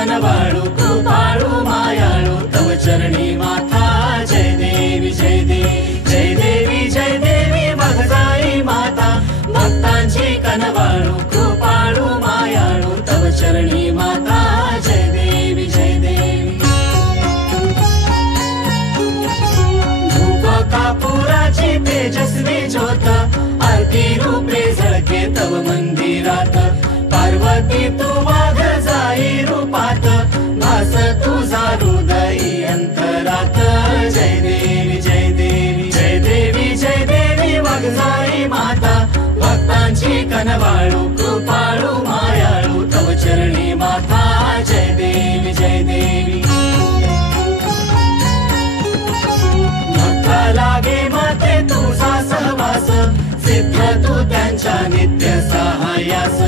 कनवाळू कृपाळू मायाळू तव चरणी माथा जय देवी जय देवी जय देवी जय देवी वाघजाई माता भक्तांची कनवाळू कृपाळू मायाळू तव चरणी माता जय देवी जय देवी धूप कापुराची तेजस्वी ज्योत आरती रूपे झळके तव मंदिरात पार्वती तू वाघजाई रूपात भास तुझा हृदयी अंतरात जय देवी जय देवी जय देवी जय देवी वाघजाई माता भक्तांची कनवाळू कृपाळू मायाळू तव चरणी माता जय देवी जय देवी भक्ता लागे माते तुझा सहवास सिद्ध तू त्यांच्या नित्य सहाय्यास